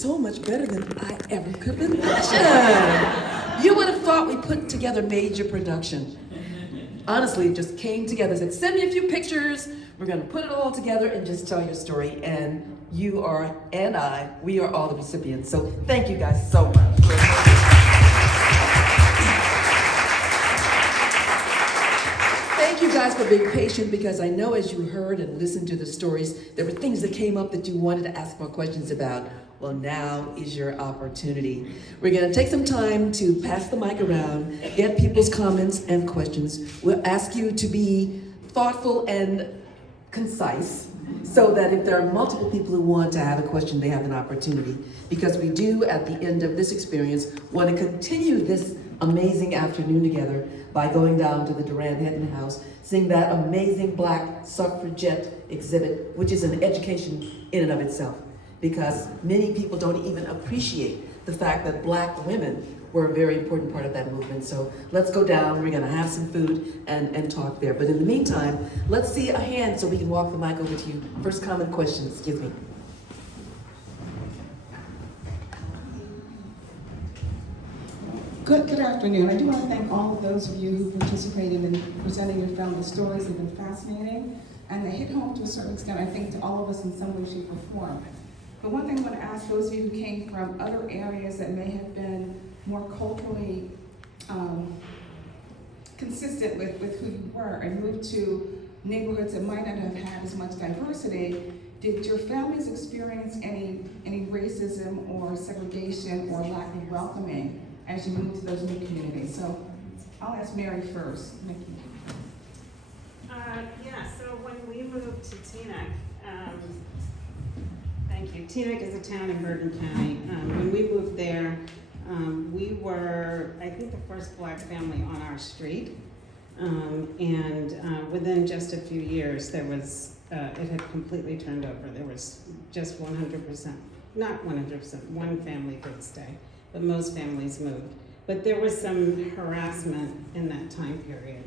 so much better than I ever could imagine. You would have thought we put together major production. Honestly, it just came together. Said, send me a few pictures. We're going to put it all together and just tell your story. And you are, and we are all the recipients. So thank you guys so much. Thank you guys for being patient, because I know as you heard and listened to the stories, there were things that came up that you wanted to ask more questions about. Well, now is your opportunity. We're gonna take some time to pass the mic around, get people's comments and questions. We'll ask you to be thoughtful and concise, so that if there are multiple people who want to have a question, they have an opportunity. Because we do, at the end of this experience, want to continue this amazing afternoon together by going down to the Durand-Hedden house, seeing that amazing Black suffragette exhibit, which is an education in and of itself. Because many people don't even appreciate the fact that Black women were a very important part of that movement. So let's go down, we're gonna have some food and talk there. But in the meantime, let's see a hand so we can walk the mic over to you. First comment question, excuse me. Good afternoon. I do want to thank all of those of you who participated in presenting your family stories. They've been fascinating, and they hit home to a certain extent, I think, to all of us in some way, shape, or form. But one thing I want to ask those of you who came from other areas that may have been more culturally consistent with who you were, and moved to neighborhoods that might not have had as much diversity, did your families experience any racism or segregation or lack of welcoming as you moved to those new communities? So I'll ask Mary first. Nikki. Yeah, so when we moved to Teaneck, thank you. Teaneck is a town in Bergen County. When we moved there, we were, I think, the first Black family on our street. And within just a few years, there was, it had completely turned over. There was just 100%, not 100%, one family did stay, but most families moved. But there was some harassment in that time period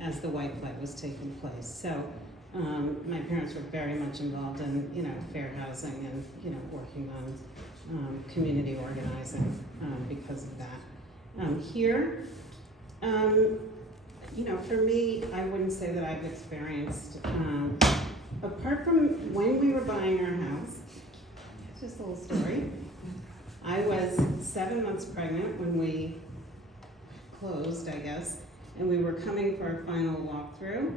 as the white flight was taking place. So my parents were very much involved in, fair housing and, working on community organizing because of that. Here, for me, I wouldn't say that I've experienced, apart from when we were buying our house, just a little story. I was 7 months pregnant when we closed, I guess, and we were coming for our final walkthrough.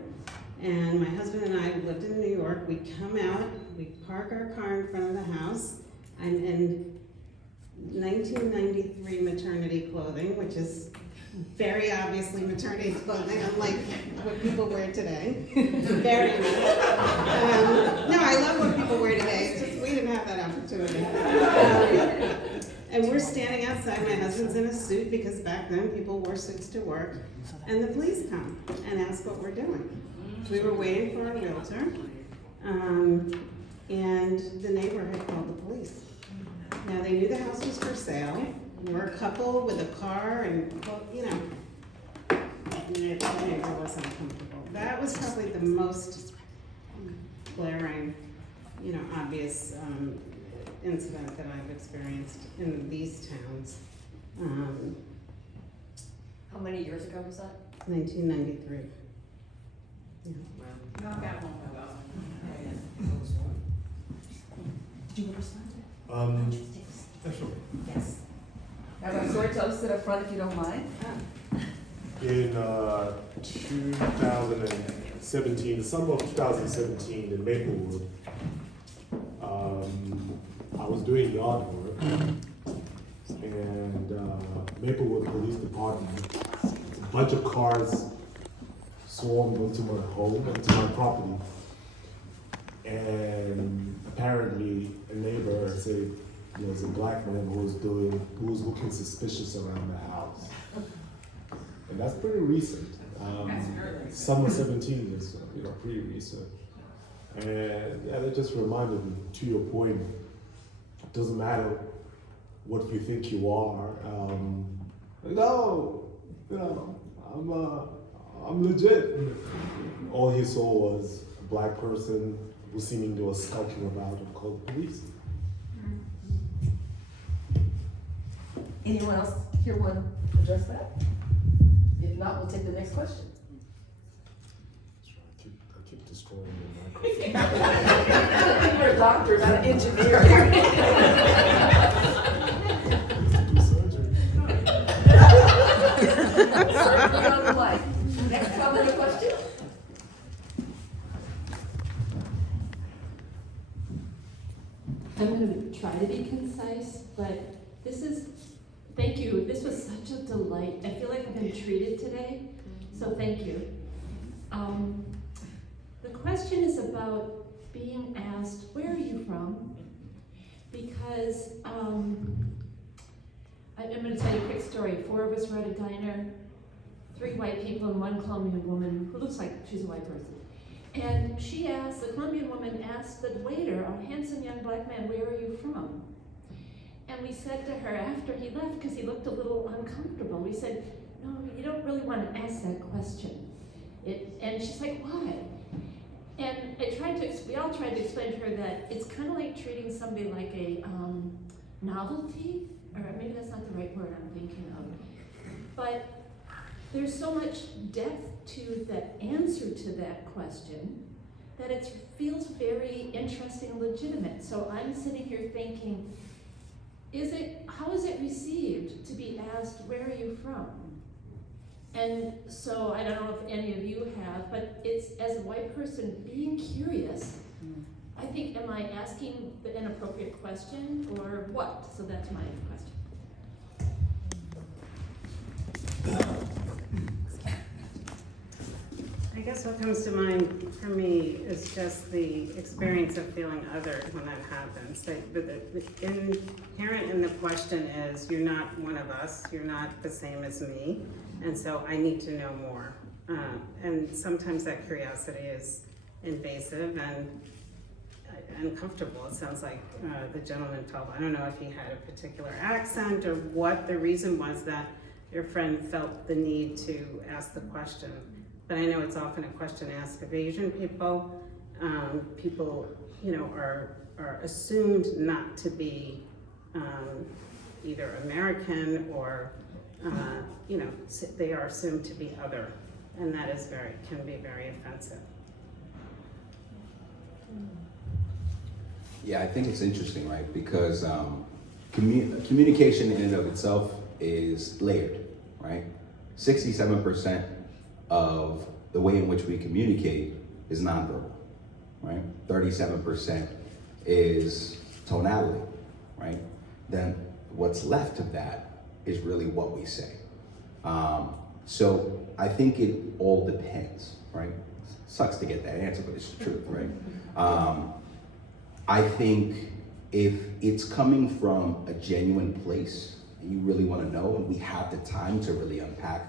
And my husband and I lived in New York. We come out, we park our car in front of the house. I'm in 1993 maternity clothing, which is very obviously maternity clothing, unlike what people wear today. Very much. No, I love what people wear today. It's just we didn't have that opportunity. And we're standing outside. My husband's in a suit because back then people wore suits to work. And the police come and ask what we're doing. We were waiting for a realtor, and the neighbor had called the police. Now they knew the house was for sale. We're a couple with a car, and the neighbor was uncomfortable. That was probably the most glaring, obvious incident that I've experienced in these towns. How many years ago was that? 1993. Yeah. Not that long ago. Did you respond? Sure. Yes. Have our storytellers sit up front if you don't mind. In 2017, the summer of 2017 in Maplewood, I was doing yard work, and Maplewood Police Department, a bunch of cars swarmed into my home, into my property, and apparently a neighbor said there was a Black man who was looking suspicious around the house. And that's pretty recent. Summer 17 is pretty recent. And yeah, that just reminded me, to your point, it doesn't matter what you think you are. I'm legit. All he saw was a Black person who seemingly was skulking about and called the police. Anyone else here want to address that? If not, we'll take the next question. I keep destroying the microphone. You're a doctor, not an engineer. Do surgery. Certainly on the mic. Next comment or question? I'm going to try to be concise, but thank you. This was such a delight. I feel like I've been treated today, so thank you. The question is about being asked, where are you from? Because I'm going to tell you a quick story. 4 of us were at a diner, 3 white people and 1 Colombian woman who looks like she's a white person. And the Colombian woman asked the waiter, a handsome young black man, where are you from? And we said to her after he left, because he looked a little uncomfortable, we said, no, you don't really want to ask that question. And she's like, why? And we all tried to explain to her that it's kind of like treating somebody like a novelty, or maybe that's not the right word I'm thinking of. But there's so much depth to the answer to that question that it feels very interesting and legitimate. So I'm sitting here thinking, how is it received to be asked, where are you from? And so I don't know if any of you have, but it's, as a white person, being curious, I think, am I asking the inappropriate question or what? So that's my question. I guess what comes to mind for me is just the experience of feeling othered when that happens. The inherent in the question is, you're not one of us, you're not the same as me, and so I need to know more. And sometimes that curiosity is invasive and uncomfortable. It sounds like the gentleman felt, I don't know if he had a particular accent or what the reason was that your friend felt the need to ask the question. But I know it's often a question asked of Asian people. People, are assumed not to be either American or, they are assumed to be other, and that is can be very offensive. Yeah, I think it's interesting, right? Because communication in and of itself is layered, right? 67% of the way in which we communicate is nonverbal, right? 37% is tonality, right? Then what's left of that is really what we say. So I think it all depends, right? Sucks to get that answer, but it's the truth, right? I think if it's coming from a genuine place and you really want to know, and we have the time to really unpack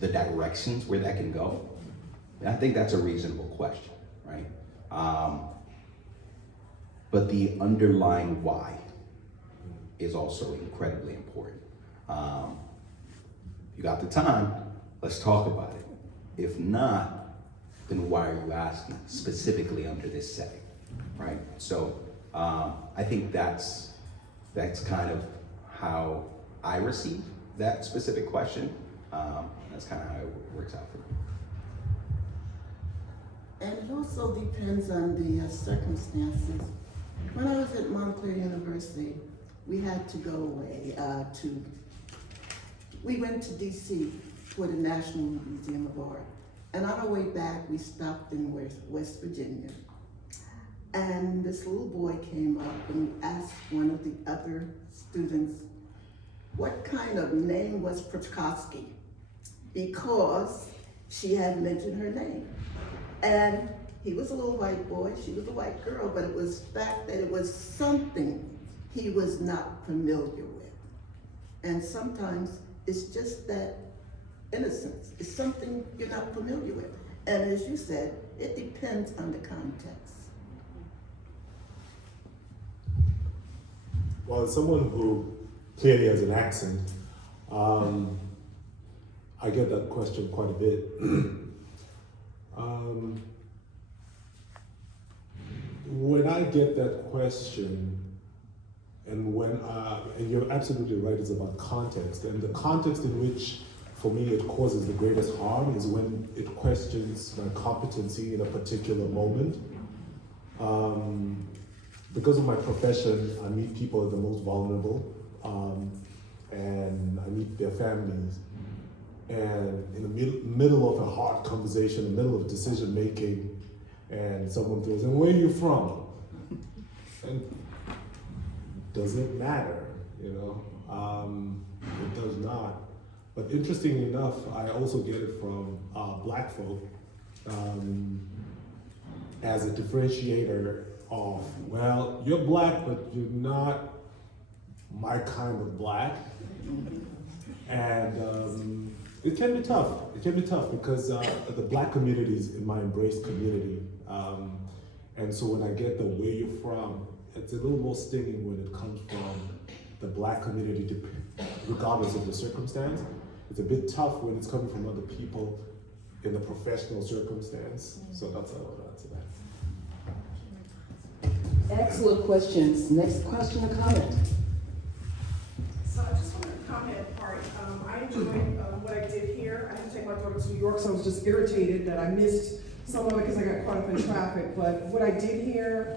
the directions where that can go, I think that's a reasonable question, right? But the underlying why is also incredibly important. You got the time, let's talk about it. If not, then why are you asking specifically under this setting, right? So I think that's kind of how I receive that specific question. That's kind of how it works out for me. And it also depends on the circumstances. When I was at Montclair University, we had to go away we went to DC for the National Museum of Art. And on our way back, we stopped in West Virginia. And this little boy came up and asked one of the other students what kind of name was Protkoski, because she had mentioned her name. And he was a little white boy, she was a white girl, but it was the fact that it was something he was not familiar with. And sometimes it's just that innocence. It's something you're not familiar with. And as you said, it depends on the context. Well, as someone who clearly has an accent, I get that question quite a bit. When I get that question, and you're absolutely right, it's about context. And the context in which, for me, it causes the greatest harm is when it questions my competency in a particular moment. Because of my profession, I meet people at the most vulnerable, and I meet their families. And in the middle of a hard conversation, in the middle of decision making, and someone throws in, "Where are you from?" And does it matter? You know, it does not. But interestingly enough, I also get it from Black folk as a differentiator of, well, you're Black, but you're not my kind of Black. And it can be tough. It can be tough because the Black community is in my embraced community. And so when I get the "where you're from," it's a little more stinging when it comes from the Black community, regardless of the circumstance. It's a bit tough when it's coming from other people in the professional circumstance. So that's how I would answer that. Excellent questions. Next question or comment? So I just wanted to comment part. I enjoyed what I did here. I had to take my daughter to New York, so I was just irritated that I missed some of it because I got caught up in traffic. But what I did here,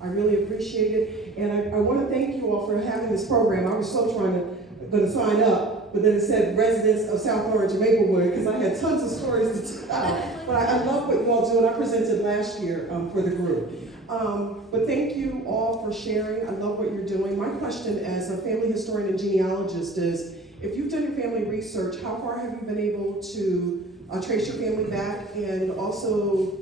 I really appreciate it. And I want to thank you all for having this program. I was so going to sign up, but then it said residents of South Orange and Maplewood because I had tons of stories to tell. But I love what you all do, and I presented last year for the group. But thank you all for sharing. I love what you're doing. My question as a family historian and genealogist is, if you've done your family research, how far have you been able to trace your family back? And also,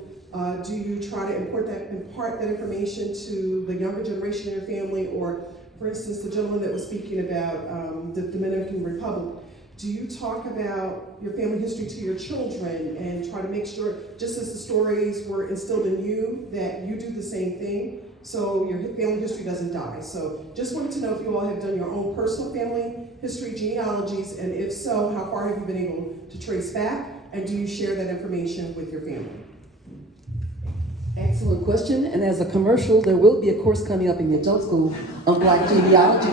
do you try to impart that information to the younger generation in your family? Or, for instance, the gentleman that was speaking about the Dominican Republic, do you talk about your family history to your children and try to make sure, just as the stories were instilled in you, that you do the same thing so your family history doesn't die? So just wanted to know if you all have done your own personal family history genealogies, and if so, how far have you been able to trace back, and do you share that information with your family? Excellent question. And as a commercial, there will be a course coming up in the adult school on Black genealogy.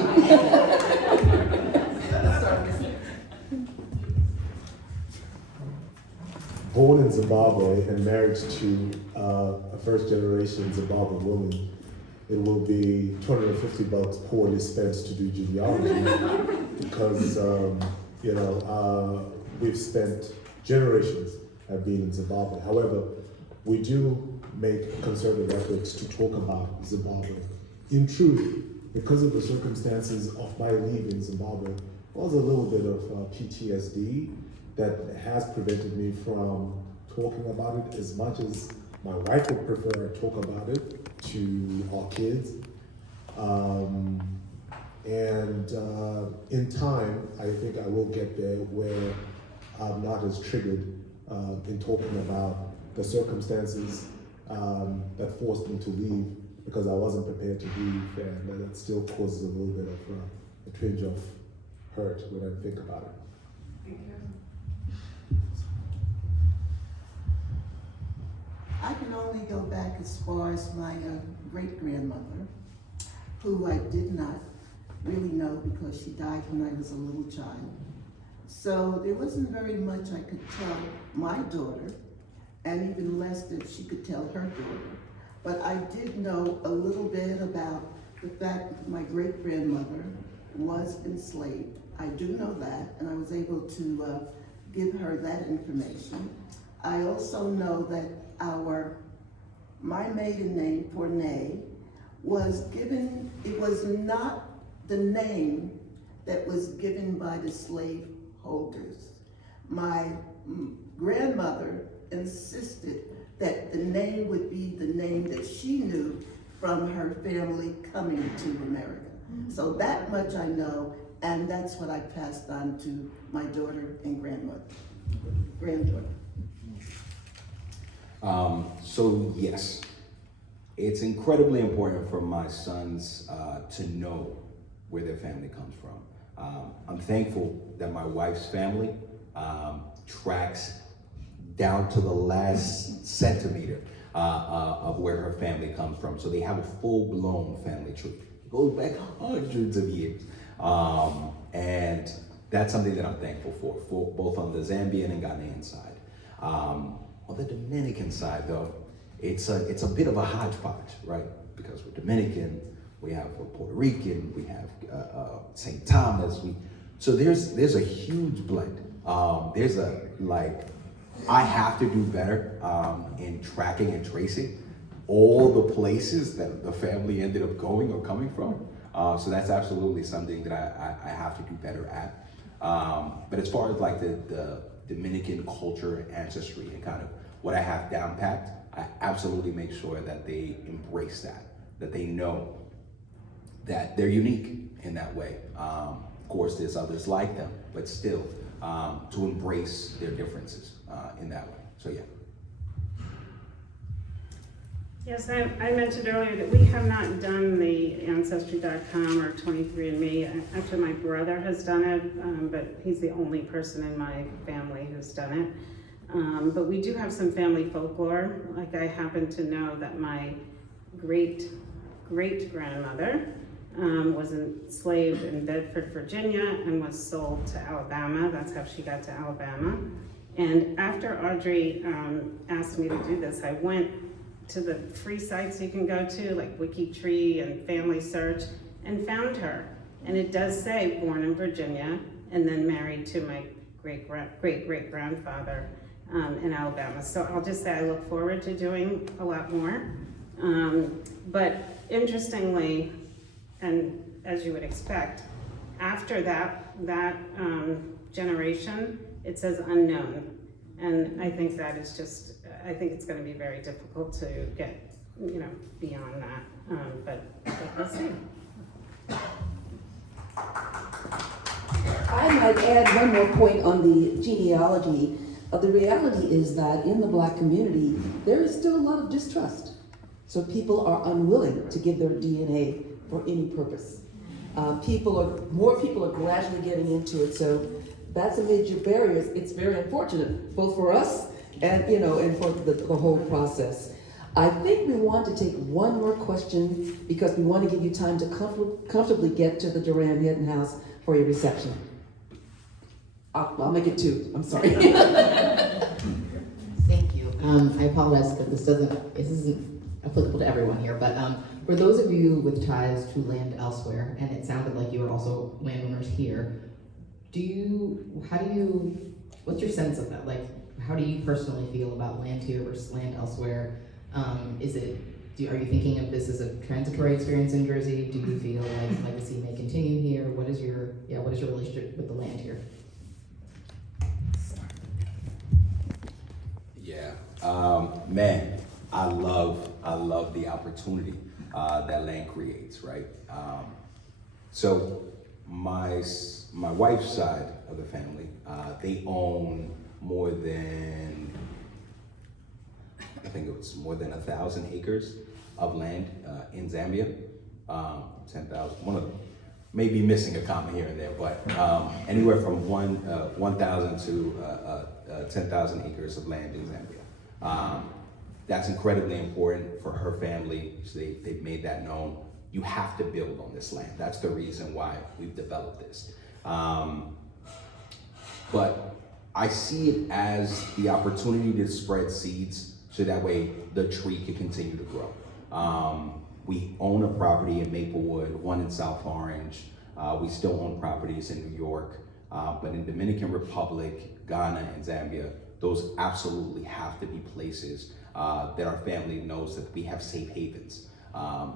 Born in Zimbabwe and married to a first-generation Zimbabwean woman, it will be $250 poorly spent to do genealogy because we've spent generations have been in Zimbabwe. However, we do make concerted efforts to talk about Zimbabwe. In truth, because of the circumstances of my leaving Zimbabwe, was a little bit of PTSD that has prevented me from talking about it as much as my wife would prefer I talk about it to our kids. In time, I think I will get there where I'm not as triggered in talking about the circumstances that forced me to leave because I wasn't prepared to leave, and that still causes a little bit of a twinge of hurt when I think about it. Thank you. I can only go back as far as my great-grandmother, who I did not really know because she died when I was a little child. So there wasn't very much I could tell my daughter, and even less that she could tell her daughter. But I did know a little bit about the fact that my great-grandmother was enslaved. I do know that, and I was able to give her that information. I also know that my maiden name, Fournay, was given, it was not the name that was given by the slave holders. My grandmother insisted that the name would be the name that she knew from her family coming to America. So that much I know, and that's what I passed on to my daughter and granddaughter. So yes, it's incredibly important for my sons to know where their family comes from. I'm thankful that my wife's family tracks down to the last centimeter of where her family comes from. So they have a full-blown family tree. It goes back hundreds of years. And that's something that I'm thankful for both on the Zambian and Ghanaian side. On the Dominican side, though, it's a bit of a hodgepodge, right? Because we're Dominican, we have Puerto Rican, we have St. Thomas. So there's a huge blend. I have to do better in tracking and tracing all the places that the family ended up going or coming from. So that's absolutely something that I have to do better at. But as far as like the Dominican culture, ancestry, and kind of what I have down packed, I absolutely make sure that they embrace that they know that they're unique in that way. Of course, there's others like them, but still to embrace their differences in that way. So yeah. Yes, I mentioned earlier that we have not done the Ancestry.com or 23andMe. Actually, my brother has done it, but he's the only person in my family who's done it. But we do have some family folklore. Like I happen to know that my great-great-grandmother was enslaved in Bedford, Virginia, and was sold to Alabama. That's how she got to Alabama. And after Audrey asked me to do this, I went to the free sites you can go to, like WikiTree and Family Search, and found her. And it does say born in Virginia, and then married to my great-great-grandfather in Alabama. So I'll just say I look forward to doing a lot more. But interestingly, and as you would expect, after that generation, it says unknown. And I think that is just, I think it's going to be very difficult to get, beyond that. But we'll see. I might add one more point on the genealogy. The reality is that in the Black community, there is still a lot of distrust. So people are unwilling to give their DNA for any purpose. More people are gradually getting into it, so that's a major barrier. It's very unfortunate, both for us and and for the whole process. I think we want to take one more question because we want to give you time to comfortably get to the Durand-Hedden house for your reception. I'll make it two. I'm sorry. Thank you. I apologize because this isn't applicable to everyone here, but for those of you with ties to land elsewhere, and it sounded like you were also landowners here, what's your sense of that? Like, how do you personally feel about land here versus land elsewhere? Are you thinking of this as a transitory experience in Jersey? Do you feel like legacy may continue here? What is your relationship with the land here? Yeah, man, I love the opportunity that land creates, right? So my wife's side of the family, they own more than, I think it was more than 1,000 acres of land in Zambia. 10,000, one of them may be missing a comma here and there, but anywhere from 1,000 to 10,000 acres of land in Zambia. That's incredibly important for her family. So they've made that known. You have to build on this land. That's the reason why we've developed this. But I see it as the opportunity to spread seeds so that way the tree can continue to grow. We own a property in Maplewood, one in South Orange. We still own properties in New York, but in Dominican Republic, Ghana, and Zambia, those absolutely have to be places that our family knows that we have safe havens.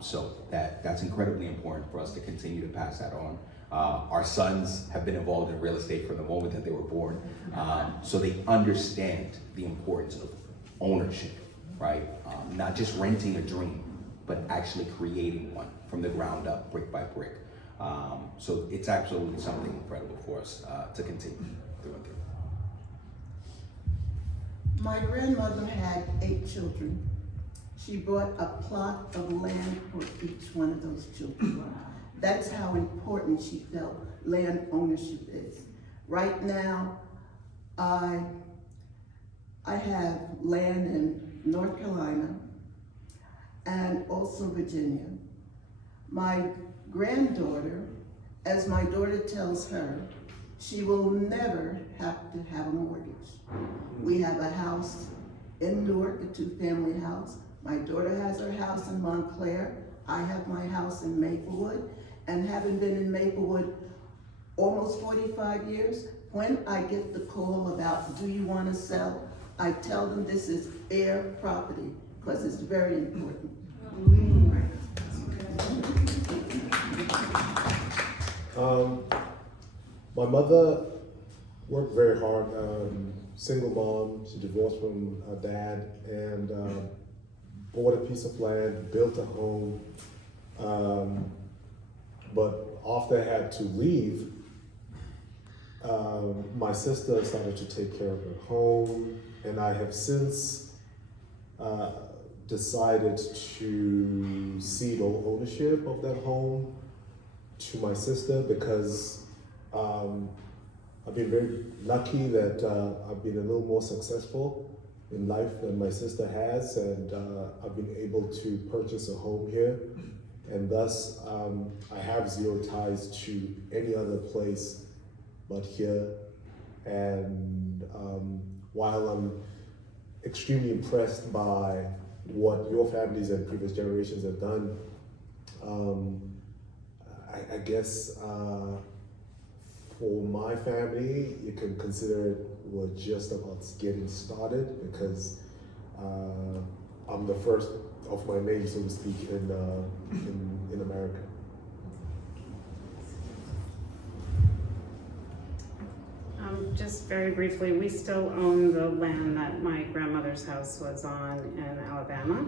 So that's incredibly important for us to continue to pass that on. Our sons have been involved in real estate from the moment that they were born, so they understand the importance of ownership, right? Not just renting a dream, but actually creating one from the ground up, brick by brick. So it's absolutely something incredible for us to continue through and through. My grandmother had 8 children. She bought a plot of land for each one of those children. That's how important she felt land ownership is. Right now, I have land in North Carolina and also Virginia. My granddaughter, as my daughter tells her, she will never have to have a mortgage. We have a house in Newark, a two-family house. My daughter has her house in Montclair. I have my house in Maplewood. And having been in Maplewood almost 45 years, when I get the call about, do you want to sell? I tell them this is their property, because it's very important. My mother worked very hard, single mom. She divorced from her dad and bought a piece of land, built a home. But after I had to leave, my sister started to take care of her home, and I have since decided to cede all ownership of that home to my sister because I've been very lucky that I've been a little more successful in life than my sister has, and I've been able to purchase a home here, and thus I have zero ties to any other place but here. And while I'm extremely impressed by what your families and previous generations have done, I guess for my family, you can consider it we're just about getting started because I'm the first of my name, so to speak, in America. Just very briefly, we still own the land that my grandmother's house was on in Alabama.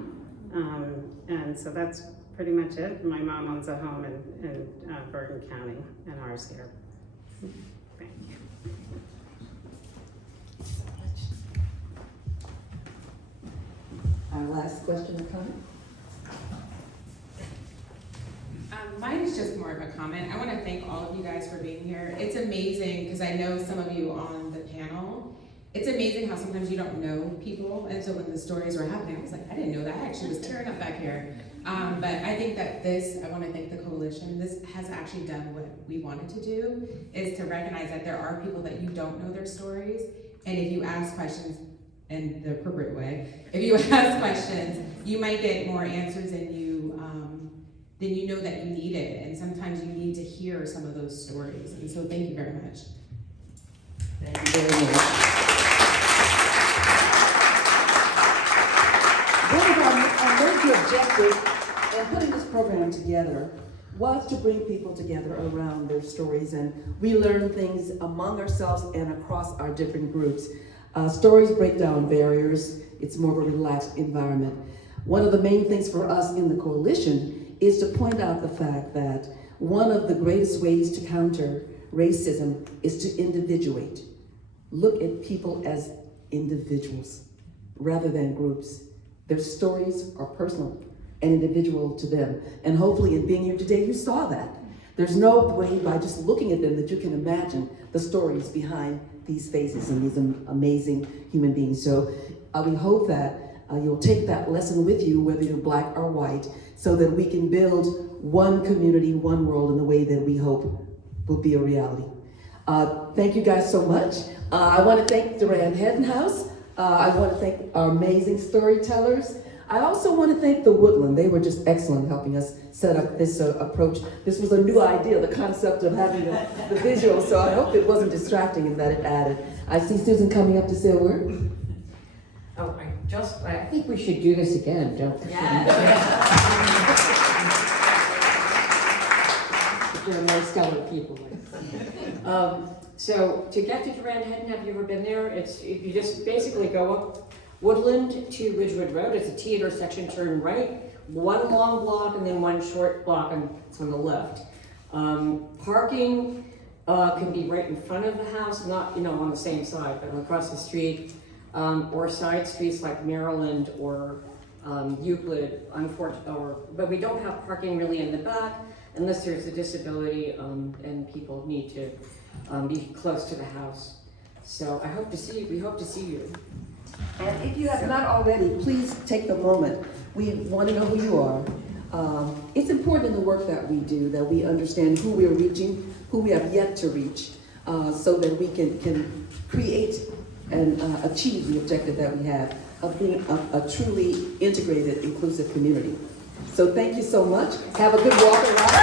And so that's pretty much it. My mom owns a home in Bergen County and ours here. Thank you. Our last question or comment? Mine is just more of a comment. I want to thank all of you guys for being here. It's amazing because I know some of you on the panel. It's amazing how sometimes you don't know people, and so when the stories were happening, I was like, I didn't know that. I actually was tearing up back here. But I think that I want to thank the coalition. This has actually done what we wanted to do, is to recognize that there are people that you don't know their stories, and if you ask questions in the appropriate way, if you ask questions, you might get more answers than you know that you need it, and sometimes you need to hear some of those stories. And so thank you very much. Thank you very much. One of our major objectives in putting this program together was to bring people together around their stories, and we learn things among ourselves and across our different groups. Stories break down barriers. It's more of a relaxed environment. One of the main things for us in the coalition is to point out the fact that one of the greatest ways to counter racism is to individuate. Look at people as individuals rather than groups. Their stories are personal and individual to them. And hopefully in being here today, you saw that. There's no way by just looking at them that you can imagine the stories behind these faces and these amazing human beings. So we hope that you'll take that lesson with you, whether you're black or white, so that we can build one community, one world in the way that we hope will be a reality. Thank you guys so much. I want to thank Durand-Hedden House. I want to thank our amazing storytellers. I also want to thank the Woodland. They were just excellent helping us set up this approach. This was a new idea, the concept of having the visual, so I hope it wasn't distracting and that it added. I see Susan coming up to say a word. Oh, I think we should do this again, don't we? Yeah. There are more stellar people. So to get to Durand-Hedden, have you ever been there? You just basically go up Woodland to Ridgewood Road. It's a T intersection, turn right, one long block and then one short block on the left. Parking can be right in front of the house, not on the same side, but across the street, or side streets like Maryland or Euclid. But we don't have parking really in the back unless there's a disability and people need to be close to the house. So I hope to see you. We hope to see you. And if you have not already, please take the moment. We want to know who you are. It's important in the work that we do that we understand who we are reaching, who we have yet to reach, so that we can create and achieve the objective that we have of being a truly integrated, inclusive community. So thank you so much. Have a good walk around.